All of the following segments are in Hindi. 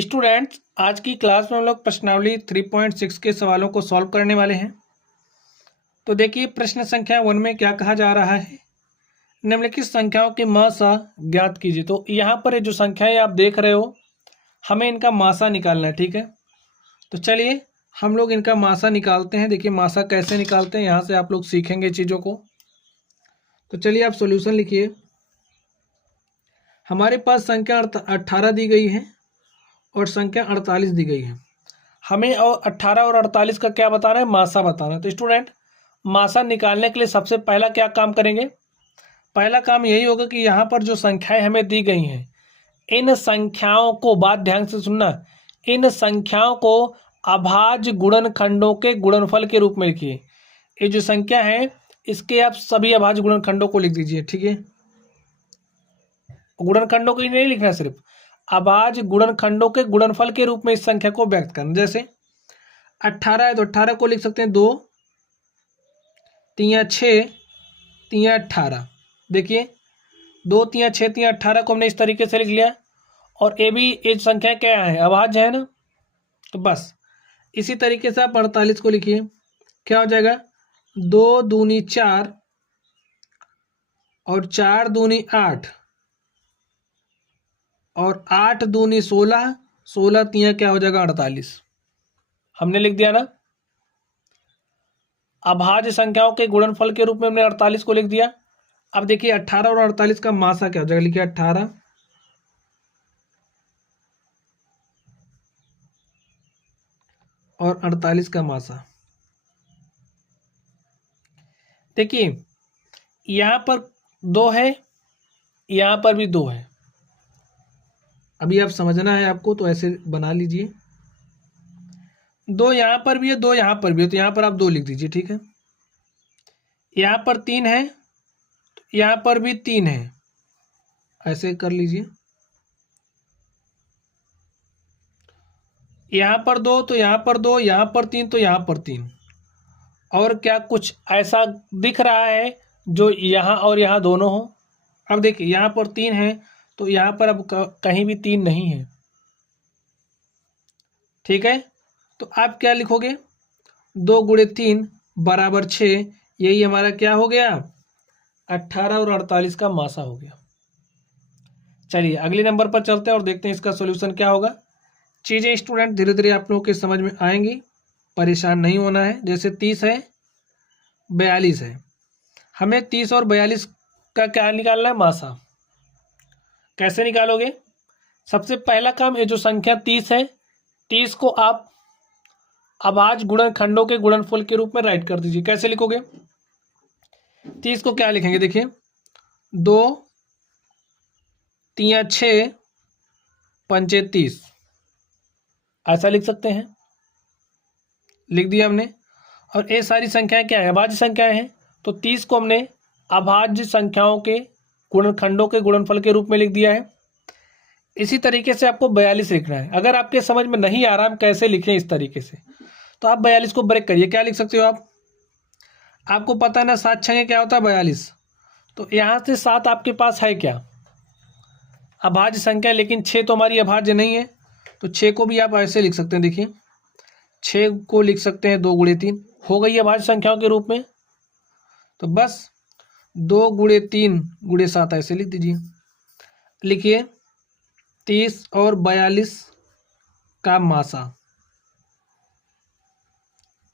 स्टूडेंट्स, आज की क्लास में हम लोग प्रश्नावली 3.6 के सवालों को सॉल्व करने वाले हैं। तो देखिए, प्रश्न संख्या 1 में क्या कहा जा रहा है, निम्नलिखित संख्याओं की मासा ज्ञात कीजिए। तो यहाँ पर ये जो संख्याएं आप देख रहे हो, हमें इनका मासा निकालना है, ठीक है। तो चलिए हम लोग इनका मासा निकालते हैं। देखिए मासा कैसे निकालते हैं, यहाँ से आप लोग सीखेंगे चीज़ों को। तो चलिए आप सॉल्यूशन लिखिए। हमारे पास संख्या 18 दी गई है और संख्या 48 दी गई है। हमें और 18 और 48 का क्या बताना है, मासा बताना है। तो स्टूडेंट, मासा निकालने के लिए सबसे पहला क्या काम करेंगे, पहला काम यही होगा कि यहाँ पर जो संख्याएं हमें दी गई हैं, इन संख्याओं को, बात ध्यान से सुनना, इन संख्याओं को अभाज्य गुणनखंडों के गुणनफल के रूप में लिखिए। ये जो संख्या है इसके आप सभी अभाज्य गुणनखंडों को लिख दीजिए, ठीक है। गुणनखंडों को ही नहीं लिखना, सिर्फ अभाज्य गुणनखंडों के गुणनफल के रूप में इस संख्या को व्यक्त करना। जैसे 18 है तो 18 को लिख सकते हैं 2 3 6 3 18। देखिए 2 3 6 3 18 को हमने इस तरीके से लिख लिया। और ये भी ये संख्या क्या है, अभाज्य है ना। तो बस इसी तरीके से आप 48 को लिखिए। क्या हो जाएगा, 2 दूनी 4 और 4 दूनी 8 और 8 दूनी 16, 16 3 क्या हो जाएगा 48। हमने लिख दिया ना, अभाज्य संख्याओं के गुणनफल के रूप में हमने 48 को लिख दिया। अब देखिए 18 और 48 का मासा क्या हो जाएगा, लिखिए 18 और 48 का मासा। देखिए यहाँ पर 2 है, यहाँ पर भी 2 है। अभी आप समझना है आपको, तो ऐसे बना लीजिए। 2 यहाँ पर भी है, 2 यहाँ पर भी है, तो यहाँ पर आप 2 लिख दीजिए, ठीक है। यहाँ पर 3 है, तो यहाँ पर भी 3 है, ऐसे कर लीजिए। यहाँ पर 2 तो यहाँ पर 2, यहाँ पर 3 तो यहाँ पर 3। और क्या कुछ ऐसा दिख रहा है जो यहाँ और यहाँ दोनों हो। अब देखिए यहाँ पर 3 है तो यहाँ पर अब कहीं भी 3 नहीं है, ठीक है। तो आप क्या लिखोगे, 2 गुणे 3 बराबर 6। यही हमारा क्या हो गया, 18 और 48 का मासा हो गया। चलिए अगले नंबर पर चलते हैं और देखते हैं इसका सॉल्यूशन क्या होगा। चीज़ें स्टूडेंट धीरे धीरे आप लोगों के समझ में आएंगी, परेशान नहीं होना है। जैसे 30 है, 42 है, हमें 30 और 42 का क्या निकालना है, मासा। कैसे निकालोगे, सबसे पहला काम, ये जो संख्या 30 है, 30 को आप अभाज्य गुणनखंडों के गुणनफल के रूप में राइट कर दीजिए। कैसे लिखोगे, 30 को क्या लिखेंगे, देखिए 2 3 6 5 30, ऐसा लिख सकते हैं, लिख दिया हमने। और ये सारी संख्याएं क्या है, अभाज्य संख्याएं हैं। तो 30 को हमने अभाज्य संख्याओं के गुणनखंडों के गुणनफल के रूप में लिख दिया है। इसी तरीके से आपको 42 लिखना है। अगर आपके समझ में नहीं आ रहा हम कैसे लिखें इस तरीके से, तो आप 42 को ब्रेक करिए। क्या लिख सकते हो आप, आपको पता है ना 7 6 क्या होता है 42। तो यहाँ से 7 आपके पास है क्या, अभाज्य संख्या, लेकिन 6 तो हमारी अभाज्य नहीं है। तो 6 को भी आप ऐसे लिख सकते हैं। देखिए 6 को लिख सकते हैं 2 गुणे 3, हो गई अभाज्य संख्याओं के रूप में। तो बस 2 गुणे 3 गुणे 7 ऐसे लिख दीजिए। लिखिए 30 और 42 का मासा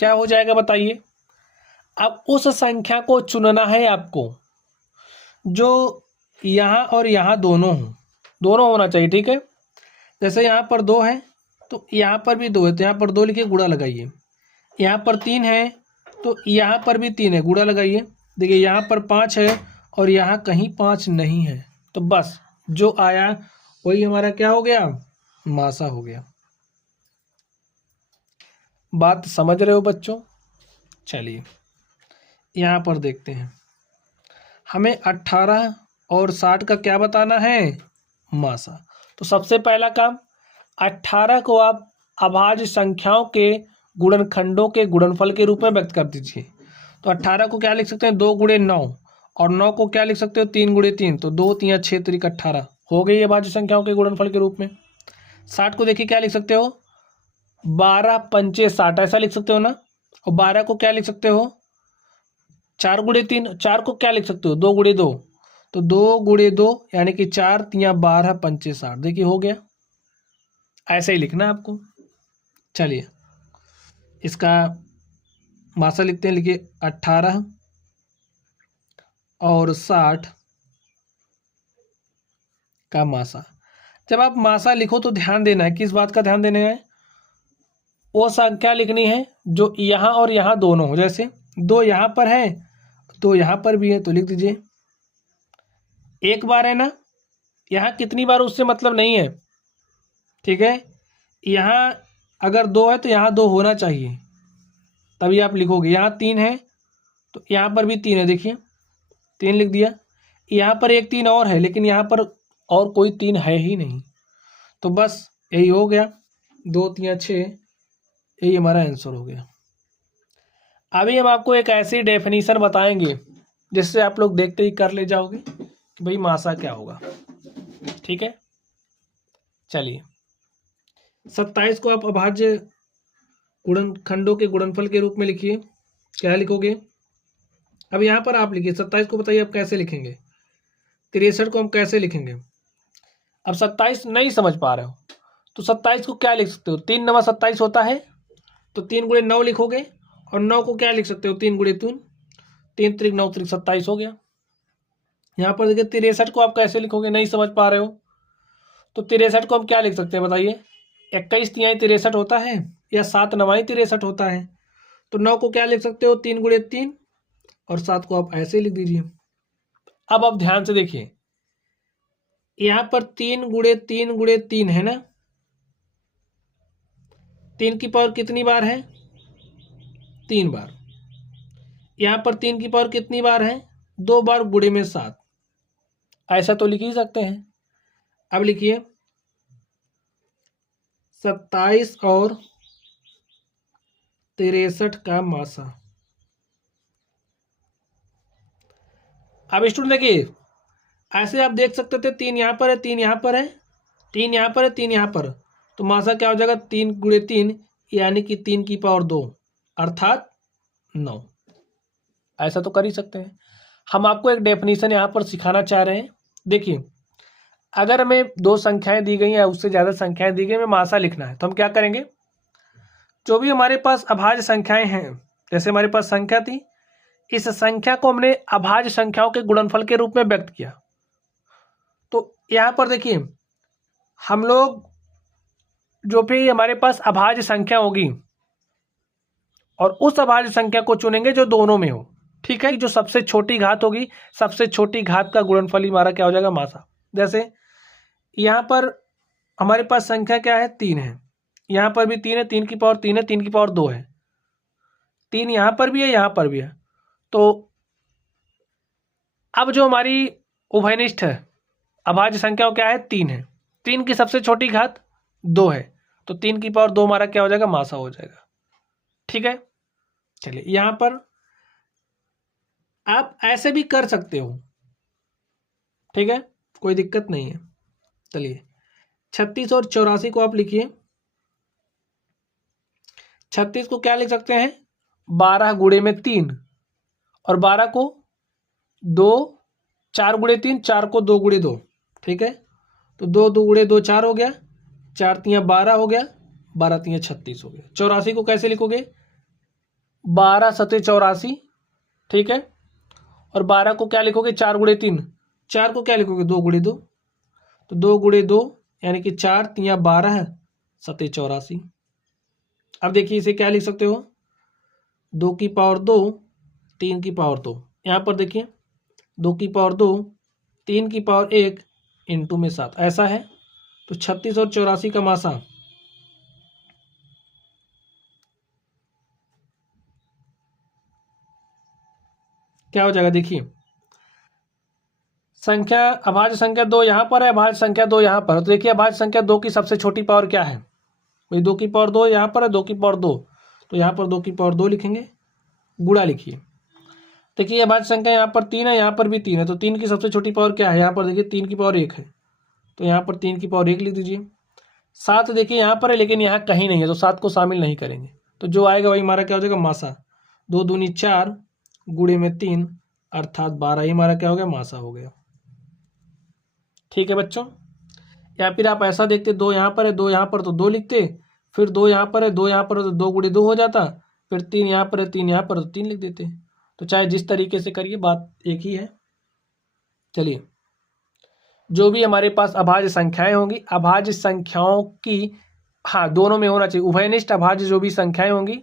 क्या हो जाएगा बताइए। अब उस संख्या को चुनना है आपको जो यहाँ और यहाँ दोनों हो, दोनों होना चाहिए, ठीक है। जैसे यहाँ पर 2 है तो यहाँ पर भी 2 है, तो यहाँ पर 2 लिखिए, गुणा लगाइए। यहाँ पर 3 है तो यहाँ पर भी 3 है, गुणा लगाइए। देखिए यहाँ पर 5 है और यहाँ कहीं 5 नहीं है। तो बस जो आया वही हमारा क्या हो गया, मासा हो गया। बात समझ रहे हो बच्चों। चलिए यहाँ पर देखते हैं, हमें 18 और 60 का क्या बताना है, मासा। तो सबसे पहला काम, 18 को आप अभाज्य संख्याओं के गुणनखंडों के गुणनफल के रूप में व्यक्त कर दीजिए। तो 18 को क्या लिख सकते हैं, 2 गुणे 9, और 9 को क्या लिख सकते हो, 3 गुणे 3। तो 2 3 6 3 18 हो गई अभाज्य संख्याओं के गुणनफल के रूप में। 60 को देखिए क्या लिख सकते हो, 12 पंचे 60, ऐसा लिख सकते हो ना। और 12 को क्या लिख सकते हो, 4 गुणे 3, 4 को क्या लिख सकते हो, 2 गुणे 2, तो 2 गुणे 2 यानी कि 4 तिया 12 पंचे 60, देखिए हो गया। ऐसे ही लिखना आपको। चलिए इसका मासा लिखते हैं, लिखिए 18 और 60 का मासा। जब आप मासा लिखो तो ध्यान देना है, किस बात का ध्यान देना है, वो संख्या लिखनी है जो यहाँ और यहाँ दोनों हो। जैसे 2 यहाँ पर है, 2 यहाँ पर भी है, तो लिख दीजिए। एक बार है ना, यहाँ कितनी बार उससे मतलब नहीं है, ठीक है। यहाँ अगर 2 है तो यहाँ 2 होना चाहिए, तभी आप लिखोगे। यहाँ 3 है तो यहाँ पर भी 3 है, देखिए 3 लिख दिया। यहाँ पर एक 3 और है, लेकिन यहाँ पर और कोई 3 है ही नहीं, तो बस यही हो गया, 2 3 6, यही हमारा आंसर हो गया। अभी हम आपको एक ऐसी डेफिनेशन बताएंगे जिससे आप लोग देखते ही कर ले जाओगे कि भाई मासा क्या होगा, ठीक है। चलिए 27 को आप अभाज्य गुणनखंडों के गुणनफल के रूप में लिखिए। क्या लिखोगे, अब यहाँ पर आप लिखिए 27 को, बताइए आप कैसे लिखेंगे। 63 को हम कैसे लिखेंगे। अब 27 नहीं समझ पा रहे हो तो 27 को क्या लिख सकते हो, 3 9 27 होता है, तो 3 गुणे 9 लिखोगे। और 9 को क्या लिख सकते हो, 3 गुणे 3, 3 त्रिक 9 त्रिक 27 हो गया। यहाँ पर देखिए 63 को आप कैसे लिखोगे, नहीं समझ पा रहे हो तो 63 को हम क्या लिख सकते हैं, बताइए। 21 तिहाई 63 होता है या 7 नवाई 63 होता है, तो 9 को क्या लिख सकते हो, 3 गुणे 3, और 7 को आप ऐसे लिख दीजिए। अब आप ध्यान से देखिए, यहाँ पर 3 गुणे 3 गुणे 3 है ना, 3 की पावर कितनी बार है, 3 बार। यहाँ पर 3 की पावर कितनी बार है, 2 बार, गुणे में 7, ऐसा तो लिख ही सकते हैं। अब लिखिए 27 और 63 का मासा। अब स्टूडेंट देखिए, ऐसे आप देख सकते थे 3 यहाँ पर है, 3 यहाँ पर है, 3 यहाँ पर है, 3 यहाँ पर, तो मासा क्या हो जाएगा, 3 गुणे 3 यानी कि 3 की पावर 2 अर्थात 9। ऐसा तो कर ही सकते हैं। हम आपको एक डेफिनेशन यहाँ पर सिखाना चाह रहे हैं। देखिए अगर हमें 2 संख्याएं दी गई या उससे ज़्यादा संख्याएं दी गई, हमें मासा लिखना है, तो हम क्या करेंगे, जो भी हमारे पास अभाज्य संख्याएं हैं, जैसे हमारे पास संख्या थी, इस संख्या को हमने अभाज्य संख्याओं के गुणनफल के रूप में व्यक्त किया। तो यहाँ पर देखिए हम लोग जो भी हमारे पास अभाज्य संख्या होगी और उस अभाज्य संख्या को चुनेंगे जो दोनों में हो, ठीक है। जो सबसे छोटी घात होगी, सबसे छोटी घात का गुणनफल ही हमारा क्या हो जाएगा, मासा। जैसे यहाँ पर हमारे पास संख्या क्या है, 3 है, यहाँ पर भी 3 है, 3 की पावर 3 है, 3 की पावर 2 है, 3 यहाँ पर भी है, यहाँ पर भी है। तो अब जो हमारी उभयनिष्ठ है अभाज्य संख्या क्या है, 3 है, 3 की सबसे छोटी घात 2 है, तो 3 की पावर 2 हमारा क्या हो जाएगा, मासा हो जाएगा, ठीक है। चलिए यहाँ पर आप ऐसे भी कर सकते हो, ठीक है, कोई दिक्कत नहीं है। चलिए 36 और 84 को आप लिखिए। 36 को क्या लिख सकते हैं, 12 गुणे में 3, और 12 को 2, 4 गुणे 3, 4 को 2 गुणे 2, ठीक है। तो 2 2 गुणे 2 4 हो गया, 4 तिया 12 हो गया, 12 तिया 36 हो गया। 84 को कैसे लिखोगे, 12 सते 84, ठीक है। और 12 को क्या लिखोगे, 4 गुणे 3, 4 को क्या लिखोगे, 2 गुणे 2, तो 2 गुणे 2 यानी कि 4 तिया 12 सते 84। अब देखिए इसे क्या लिख सकते हो, 2 की पावर 2, 3 की पावर 2, यहाँ पर देखिए 2 की पावर 2, 3 की पावर 1 इंटू में 7, ऐसा है। तो 36 और 84 का मासा क्या हो जाएगा, देखिए संख्या अभाज्य संख्या 2 यहाँ पर है, अभाज्य संख्या 2 यहाँ पर है, तो देखिए अभाज्य संख्या 2 की सबसे छोटी पावर क्या है, वही 2 की पावर 2 यहाँ पर है, 2 की पावर 2, तो यहाँ पर 2 की पावर 2 लिखेंगे, गुणा लिखिए। देखिए अभाज्य संख्या यहाँ पर 3 है, यहाँ पर भी 3 है, तो 3 की सबसे छोटी पावर क्या है, यहाँ पर देखिए 3 की पावर 1 है, तो यहाँ पर 3 की पावर 1 लिख दीजिए। 7 देखिए यहाँ पर है लेकिन यहाँ कहीं नहीं है, तो 7 को शामिल नहीं करेंगे। तो जो आएगा वही हमारा क्या हो जाएगा, मासा। 2 दूनी 4 गुणे में 3 अर्थात 12 ही हमारा क्या हो गया, मासा हो गया। ठीक है बच्चों। या फिर आप ऐसा देखते, 2 यहाँ पर है 2 यहाँ पर, तो 2 लिखते, फिर 2 यहाँ पर है 2 यहाँ पर, तो 2 गुणे 2 हो जाता, फिर 3 यहाँ पर है 3 यहाँ पर, तो 3 लिख देते। तो चाहे जिस तरीके से करिए बात एक ही है। चलिए, जो भी हमारे पास अभाज्य संख्याएं होंगी, अभाज्य संख्याओं की, हाँ दोनों में होना चाहिए, उभयनिष्ठ अभाज्य जो भी संख्याएं होंगी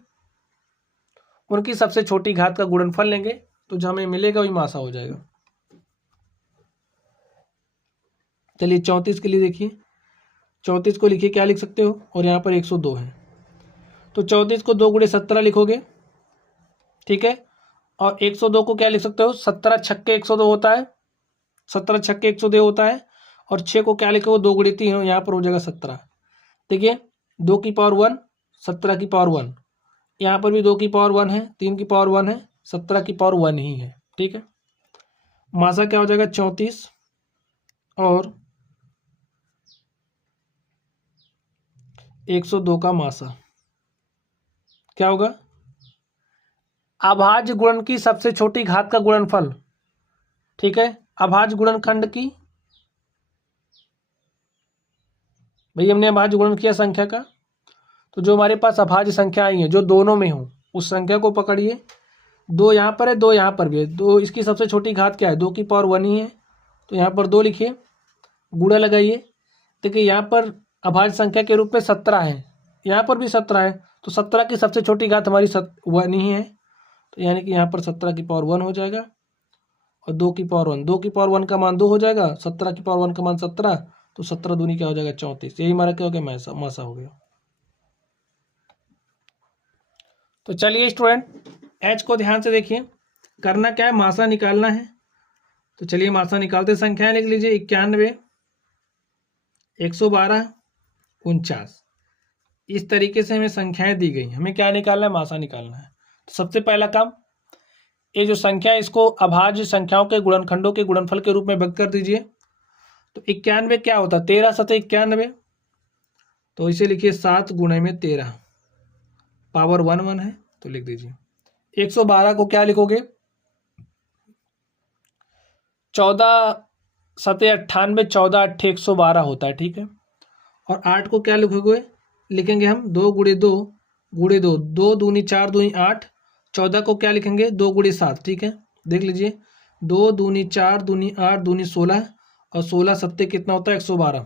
उनकी सबसे छोटी घात का गुणनफल लेंगे, तो जो हमें मिलेगा वही मासा हो जाएगा। चलिए 34 के लिए देखिए, 34 को लिखिए, क्या लिख सकते हो, और यहाँ पर 102 है, तो 34 को 2 गुणे 17 लिखोगे, ठीक है। और 102 को क्या लिख सकते हो, 17 छक्के 102 होता है, 17 छक्के 102 होता है। और 6 को क्या लिखोगे, 2 गुणे 3 यहाँ पर हो जाएगा 17। देखिए 2 की पावर 1, 17 की पावर 1, यहाँ पर भी 2 की पावर 1 है, 3 की पावर 1 है, 17 की पावर 1 ही है। ठीक है, मासा क्या हो जाएगा, 34 और 102 का मासा क्या होगा, अभाज्य गुणन की सबसे छोटी घात का गुणनफल। ठीक है, अभाज्य गुणनखंड की, भाई हमने अभाज्य गुणन किया संख्या का, तो जो हमारे पास अभाज्य संख्या आई है जो दोनों में हो उस संख्या को पकड़िए। 2 यहाँ पर है 2 यहाँ पर भी है, 2 इसकी सबसे छोटी घात क्या है, 2 की पावर 1 ही है, तो यहाँ पर 2 लिखिए, गुणा लगाइए। देखिए यहाँ पर अभाज्य संख्या के रूप में 17 है, यहाँ पर भी 17 है, तो 17 की सबसे छोटी घात हमारी 1 ही है, तो यानी कि यहाँ पर 17 की पावर 1 हो जाएगा, और 2 की पावर 1, 2 की पावर 1 का मान 2 हो जाएगा, 17 की पावर 1 का मान 17, तो 17 दूनी क्या हो जाएगा, 34। यही हमारा क्या हो गया, मासा हो गया। तो चलिए स्टूडेंट, एच को ध्यान से देखिए, करना क्या है, मासा निकालना है। तो चलिए मासा निकालते, संख्याएं लिख लीजिए, 91, 112, 49। इस तरीके से हमें संख्याएं दी गई, हमें क्या निकालना है, मासा निकालना है। तो सबसे पहला काम, ये जो संख्या है इसको अभाज्य संख्याओं के गुणनखंडों के गुणनफल के रूप में व्यक्त कर दीजिए। तो 91 क्या होता है, 13 सतह 91, तो इसे लिखिए 7 गुणे में 13, पावर 1 1 है, तो लिख दीजिए। 112 को क्या लिखोगे, 14 सतह 98, 14 8 112 होता है। ठीक है, और 8 को क्या लिखोगे, लिखेंगे हम 2 गुणे 2 गुणे 2, 2 दूनी 4 दूनी 8। 14 को क्या लिखेंगे, 2 गुणे 7। ठीक है, देख लीजिए, 2 दूनी 4 दूनी 8 दूनी 16, और 16 सत्ते कितना होता है, 112।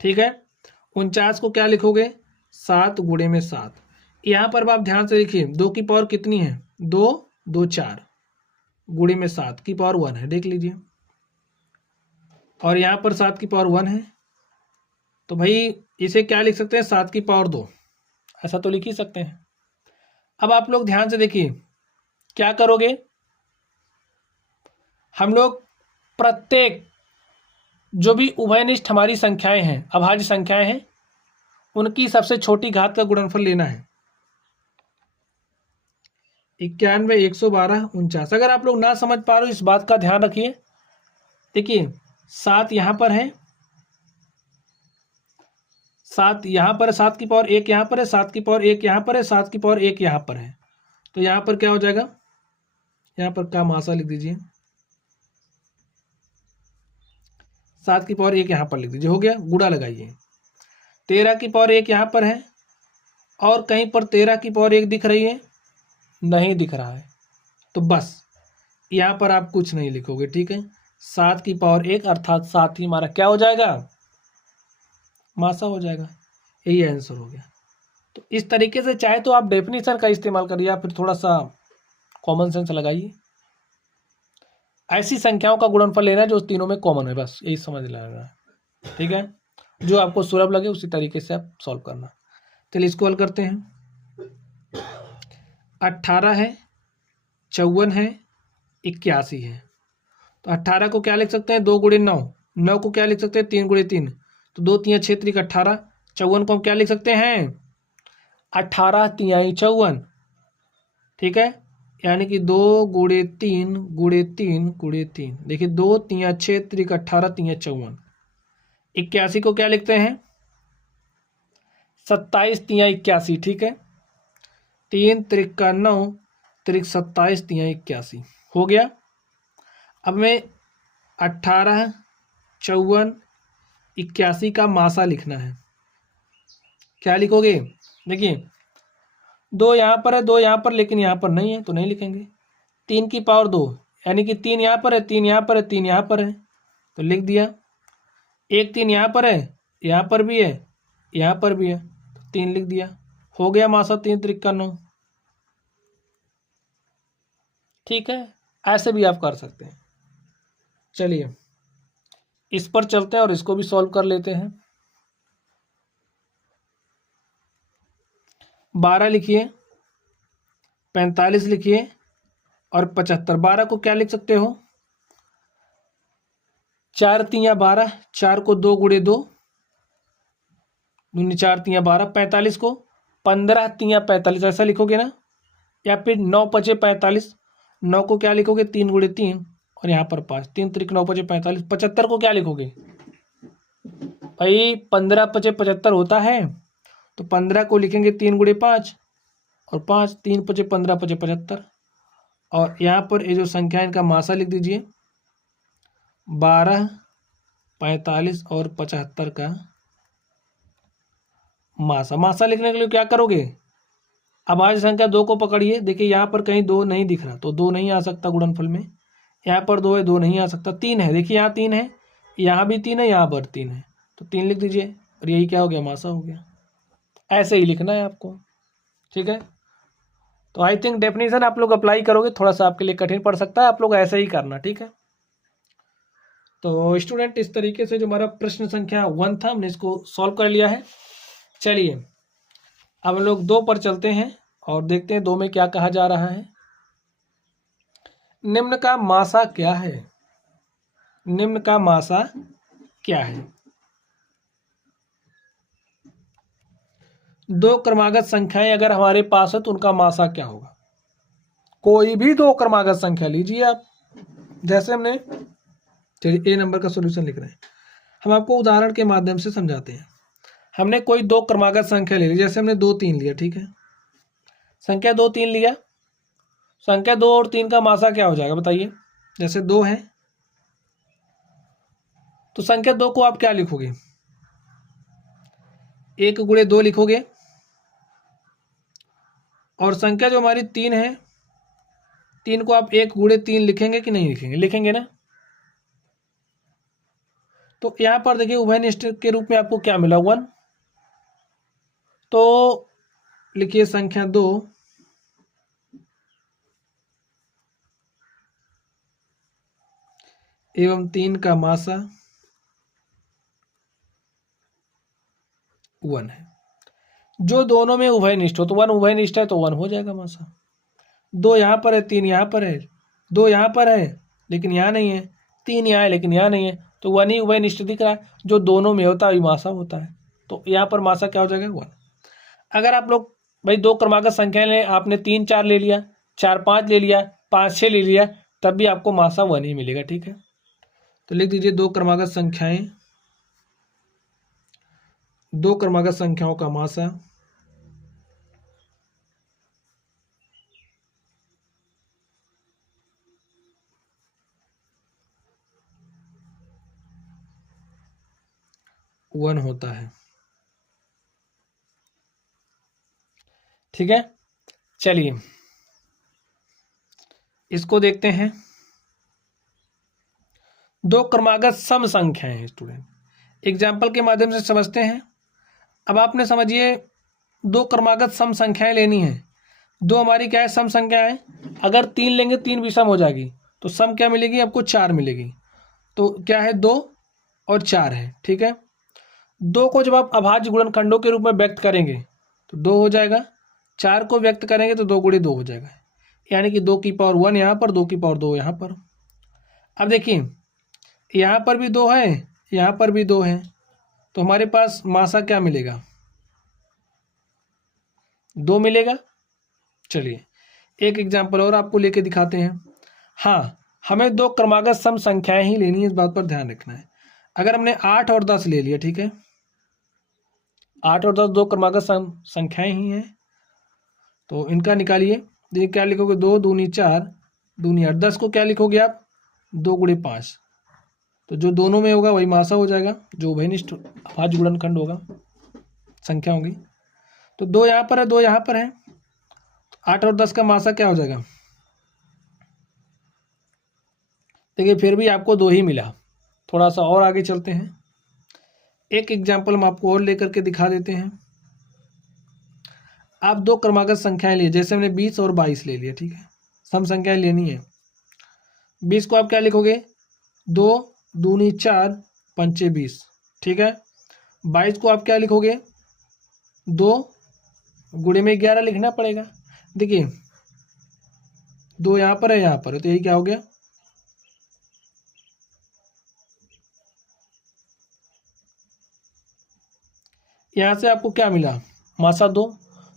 ठीक है, 49 को क्या लिखोगे, 7 गुणे में 7। यहाँ पर आप ध्यान से देखिए, 2 की पावर कितनी है, 2 2 4 गुणे में 7 की पावर 1 है, देख लीजिए, और यहाँ पर 7 की पावर 1 है, तो भाई इसे क्या लिख सकते हैं, 7 की पावर 2, ऐसा तो लिख ही सकते हैं। अब आप लोग ध्यान से देखिए, क्या करोगे, हम लोग प्रत्येक जो भी उभयनिष्ठ हमारी संख्याएं हैं, अभाज्य संख्याएं हैं, उनकी सबसे छोटी घात का गुणनफल लेना है। 91, 112, 49। अगर आप लोग ना समझ पा रहे हो, इस बात का ध्यान रखिए। देखिए 7 यहाँ पर है, 7 यहाँ पर है, 7 की पावर 1 यहाँ पर है, 7 की पावर 1 यहाँ पर है, 7 की पावर 1 यहाँ पर है, तो यहाँ पर क्या हो जाएगा, यहाँ पर का मासा लिख दीजिए, 7 की पावर 1 यहाँ पर लिख दीजिए, हो गया, गुणा लगाइए। 13 की पावर 1 यहाँ पर है, और कहीं पर 13 की पावर 1 दिख रही है, नहीं दिख रहा है, तो बस यहाँ पर आप कुछ नहीं लिखोगे। ठीक है, 7 की पावर 1 अर्थात 7 ही हमारा क्या हो जाएगा, मासा हो जाएगा। यही आंसर हो गया। तो इस तरीके से चाहे तो आप डेफिनेशन का इस्तेमाल करिए, या फिर थोड़ा सा कॉमन सेंस लगाइए। ऐसी संख्याओं का गुणनफल लेना है जो तीनों में कॉमन है, बस यही समझ लेना है। ठीक है, जो आपको सुलभ लगे उसी तरीके से आप सॉल्व करना। चलिए इसको हल करते हैं। 18 है, 54 है, 81 है। तो 18 को क्या लिख सकते हैं, 2 गुणे 9, 9 को क्या लिख सकते हैं, 3 गुणे 3, तो 2 3 6 3 18। 54 को हम क्या लिख सकते हैं, 18 तिहाई 54। ठीक है, यानी कि 2 × 3 × 3 देखिए 2 3 6 3 18 3 54। 81 को क्या लिखते हैं 27 3 81, ठीक है। 3 3 9 3 27 3 81 हो गया। अब मैं 18 54 81 का मासा लिखना है। क्या लिखोगे, देखिए 2 यहाँ पर है 2 यहाँ पर, लेकिन यहाँ पर नहीं है तो नहीं लिखेंगे। 3 की पावर 2 यानी कि 3 यहाँ पर है 3 यहाँ पर है 3 यहाँ पर है तो लिख दिया। 1 3 यहाँ पर है, यहाँ पर भी है, यहाँ पर भी है तो 3 लिख दिया। हो गया मासा 3 3 9, ठीक है। ऐसे भी आप कर सकते हैं। चलिए इस पर चलते हैं और इसको भी सॉल्व कर लेते हैं। 12 लिखिए, 45 लिखिए और 75। 12 को क्या लिख सकते हो 4 3 12, 4 को 2 × 2 दूनी 4 3 12। 45 को 15 3 45 ऐसा लिखोगे ना, या फिर 9 5 45। 9 को क्या लिखोगे 3 × 3 और यहाँ पर 5, 3 3 9 5 45। 75 को क्या लिखोगे भाई 15 5 75 होता है तो 15 को लिखेंगे 3 × 5 और 5, 3 5 15 5 75। और यहाँ पर ये जो संख्या इनका मासा लिख दीजिए 12 45 और 75 का मासा। मासा लिखने के लिए क्या करोगे, अभाज्य संख्या 2 को पकड़िए। देखिए यहाँ पर कहीं 2 नहीं दिख रहा तो 2 नहीं आ सकता गुणनफल में। यहाँ पर 2 है 2 नहीं आ सकता। 3 है, देखिए यहाँ 3 है, यहाँ भी 3 है, यहाँ पर 3 है तो 3 लिख दीजिए और यही क्या हो गया मासा हो गया। ऐसे ही लिखना है आपको, ठीक है। तो आई थिंक डेफिनेशन आप लोग अप्लाई करोगे, थोड़ा सा आपके लिए कठिन पड़ सकता है, आप लोग ऐसे ही करना, ठीक है। तो स्टूडेंट इस तरीके से जो हमारा प्रश्न संख्या 1 था हमने इसको सॉल्व कर लिया है। चलिए अब हम लोग 2 पर चलते हैं और देखते हैं 2 में क्या कहा जा रहा है। निम्न का मासा क्या है, निम्न का मासा क्या है। 2 क्रमागत संख्याएं अगर हमारे पास है तो उनका मासा क्या होगा। कोई भी 2 क्रमागत संख्या लीजिए आप, जैसे हमने, चलिए ए नंबर का सॉल्यूशन लिख रहे हैं, हम आपको उदाहरण के माध्यम से समझाते हैं। हमने कोई 2 क्रमागत संख्या ले ली, जैसे हमने 2 3 लिया, ठीक है। संख्या 2 3 लिया, संख्या 2 और 3 का मासा क्या हो जाएगा बताइए। जैसे 2 है तो संख्या 2 को आप क्या लिखोगे 1 × 2 लिखोगे, और संख्या जो हमारी 3 है 3 को आप 1 × 3 लिखेंगे कि नहीं लिखेंगे, लिखेंगे ना। तो यहाँ पर देखिए उभयनिष्ठ के रूप में आपको क्या मिला 1, तो लिखिए संख्या 2 एवं 3 का मासा 1 है। जो दोनों में उभयनिष्ठ हो तो 1 उभयनिष्ठ है तो 1 हो जाएगा मासा। 2 यहाँ पर है 3 यहाँ पर है, 2 यहाँ पर है लेकिन यहाँ नहीं है, 3 यहाँ है लेकिन यहाँ नहीं है तो 1 ही उभयनिष्ठ दिख रहा है। जो दोनों में होता है वही मासा होता है, तो यहाँ पर मासा क्या हो जाएगा 1। अगर आप लोग भाई 2 क्रमागत संख्याएं लें, आपने 3 4 ले लिया, 4 5 ले लिया, 5 6 ले लिया, तब भी आपको मासा 1 ही मिलेगा, ठीक है। तो लिख दीजिए 2 क्रमागत संख्याएं, 2 क्रमागत संख्याओं का मासा 1 होता है, ठीक है। चलिए इसको देखते हैं। 2 क्रमागत सम संख्याएं हैं स्टूडेंट, एग्जाम्पल के माध्यम से समझते हैं। अब आपने समझिए 2 क्रमागत सम संख्याएं लेनी है। 2 हमारी क्या है सम संख्या है, अगर 3 लेंगे 3 भी सम हो जाएगी तो सम क्या मिलेगी आपको 4 मिलेगी। तो क्या है 2 और 4 है, ठीक है। 2 को जब आप अभाज्य गुणनखंडों के रूप में व्यक्त करेंगे तो 2 हो जाएगा, 4 को व्यक्त करेंगे तो 2 × 2 हो जाएगा, यानी कि 2 की पावर 1 यहाँ पर, 2 की पावर 2 यहाँ पर। अब देखिए यहाँ पर भी 2 है, यहाँ पर भी 2 है, तो हमारे पास मासा क्या मिलेगा 2 मिलेगा। चलिए एक एग्जाम्पल और आपको लेके दिखाते हैं। हाँ, हमें दो क्रमागत सम संख्याएं ही लेनी है, इस बात पर ध्यान रखना है। अगर हमने 8 और 10 ले लिया, ठीक है, 8 और 10 दो क्रमागत सम संख्याएं ही हैं, तो इनका निकालिए। देखिए क्या लिखोगे, 2 दूनी 4 दूनी 8। 10 को क्या लिखोगे आप, 2 गुणे 5। तो जो दोनों में होगा वही मासा हो जाएगा, जो उभयनिष्ठ अभाज्य गुणनखंड होगा, संख्या होगी। तो 2 यहाँ पर है, 2 यहाँ पर है, 8 और 10 का मासा क्या हो जाएगा। देखिए फिर भी आपको 2 ही मिला। थोड़ा सा और आगे चलते हैं, एक एग्जाम्पल हम आपको और लेकर के दिखा देते हैं। आप दो क्रमागत संख्याएं लिए, जैसे हमने 20 और 22 ले लिया, ठीक है, सम संख्याएं लेनी है। 20 को आप क्या लिखोगे, 2 दूनी 4 पंचे 20, ठीक है। 22 को आप क्या लिखोगे, 2 गुणे में 11 लिखना पड़ेगा। देखिए 2 यहाँ पर है, यहाँ पर है, तो यही क्या हो गया, यहाँ से आपको क्या मिला, मासा 2।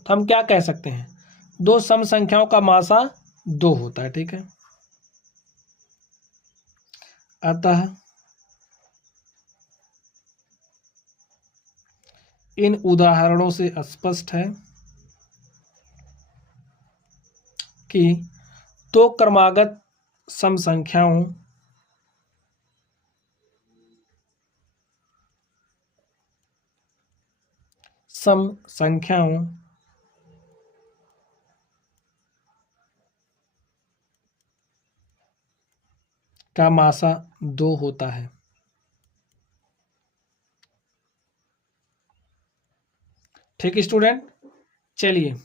तो हम क्या कह सकते हैं, दो सम संख्याओं का मासा 2 होता है, ठीक है। अतः इन उदाहरणों से स्पष्ट है कि दो क्रमागत सम संख्याओं का मासा 2 होता है। ठीक स्टूडेंट, चलिए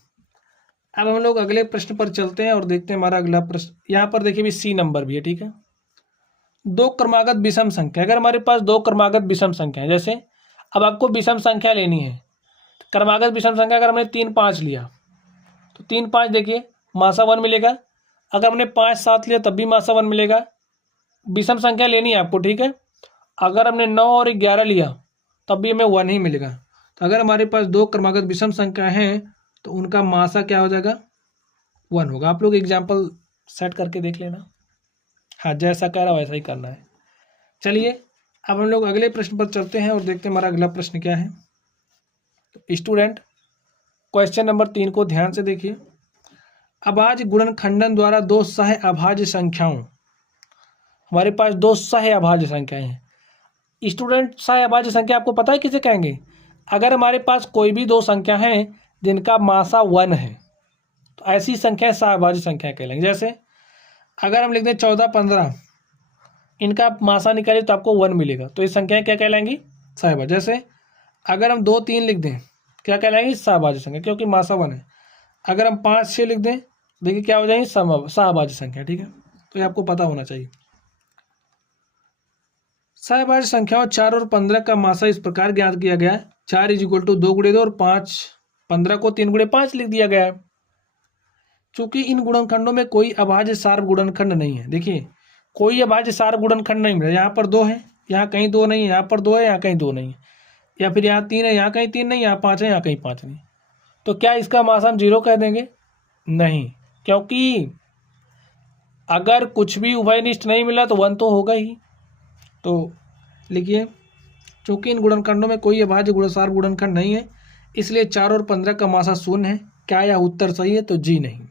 अब हम लोग अगले प्रश्न पर चलते हैं और देखते हैं हमारा अगला प्रश्न। यहाँ पर देखिए भी सी नंबर भी है, ठीक है। दो क्रमागत विषम संख्या, अगर हमारे पास दो क्रमागत विषम संख्या है, जैसे अब आपको विषम संख्या लेनी है, क्रमागत विषम संख्या अगर हमने 3 5 लिया तो 3 5 देखिए मासा 1 मिलेगा। अगर हमने 5 7 लिया तब भी मासा 1 मिलेगा। विषम संख्या लेनी है आपको, ठीक है। अगर हमने 9 और 11 लिया तब भी हमें 1 ही मिलेगा। तो अगर हमारे पास दो क्रमागत विषम संख्या हैं तो उनका मासा क्या हो जाएगा, 1 होगा। आप लोग एग्जाम्पल सेट करके देख लेना। हाँ, जैसा कह रहा वैसा ही करना है। चलिए अब हम लोग अगले प्रश्न पर चलते हैं और देखते हैं हमारा अगला प्रश्न क्या है। तो स्टूडेंट क्वेश्चन नंबर 3 को ध्यान से देखिए। अभाज्य गुणनखंडन द्वारा दो सह अभाज्य संख्याओं, हमारे पास दो सह अभाज्य संख्याएं हैं। स्टूडेंट सह अभाज्य संख्या आपको पता है किसे कहेंगे, अगर हमारे पास कोई भी दो संख्या हैं जिनका मासा 1 है तो ऐसी संख्या सह अभाज्य संख्या कहलाएंगे। जैसे अगर हम लिख दें 14 15, इनका मासा निकालिए तो आपको 1 मिलेगा, तो ये संख्याएं क्या कहलाएंगी, सहअभाज्य। जैसे अगर हम 2 3 लिख दें क्या कहलाएंगी, सहअभाज्य संख्या, क्योंकि मासा 1 है। अगर हम 5 6 लिख दें देखिए क्या हो जाएंगी, सहअभाज्य संख्या, ठीक है। तो ये आपको पता होना चाहिए। सहअभाज्य संख्याओं 4 और 15 का मासा इस प्रकार ज्ञात किया गया है, 4 = 2 गुणे 2 और 5 15 को 3 गुणे 5 लिख दिया गया है। चूंकि इन गुणनखंडों में कोई अभाज्य सार्व गुणनखंड नहीं है, देखिए कोई अभाज्य सार्व गुणनखंड नहीं मिला। यहाँ पर 2 है, यहाँ कहीं 2 नहीं है, यहाँ पर 2 है, यहाँ कहीं 2 नहीं है, या फिर यहाँ 3 है, यहाँ कहीं 3 नहीं, यहाँ 5 है, यहाँ कहीं 5 नहीं। तो क्या इसका मासा हम 0 कह देंगे, नहीं, क्योंकि अगर कुछ भी उभयनिष्ठ नहीं मिला तो 1 तो होगा ही। तो लिखिए चूंकि इन गुणनखंडों में कोई अभाज्य सार्व गुणनखंड नहीं है इसलिए 4 और 15 का मासा 0 है। क्या यह उत्तर सही है, तो जी नहीं,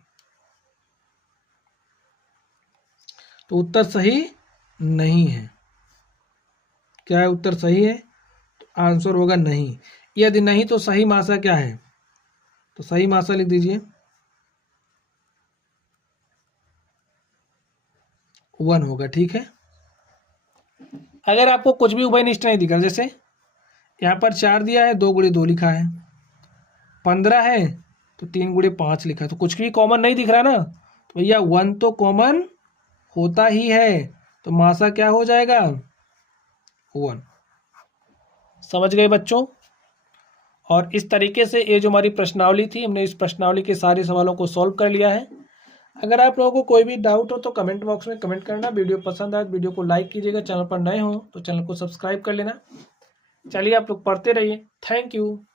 तो उत्तर सही नहीं है। क्या है उत्तर सही है, तो आंसर होगा नहीं। यदि नहीं तो सही मासा क्या है, तो सही मासा लिख दीजिए 1 होगा, ठीक है। अगर आपको कुछ भी उभयनिष्ठ नहीं दिखा, जैसे यहाँ पर 4 दिया है 2 गुणे 2 लिखा है, 15 है तो 3 गुणे 5 लिखा है, तो कुछ भी कॉमन नहीं दिख रहा ना, तो भैया 1 तो कॉमन होता ही है, तो मासा क्या हो जाएगा, 1। समझ गए बच्चों। और इस तरीके से ये जो हमारी प्रश्नावली थी, हमने इस प्रश्नावली के सारे सवालों को सॉल्व कर लिया है। अगर आप लोगों को कोई भी डाउट हो तो कमेंट बॉक्स में कमेंट करना। वीडियो पसंद आए तो वीडियो को लाइक कीजिएगा, चैनल पर नए हो तो चैनल को सब्सक्राइब कर लेना। चलिए आप लोग पढ़ते रहिए। Thank you.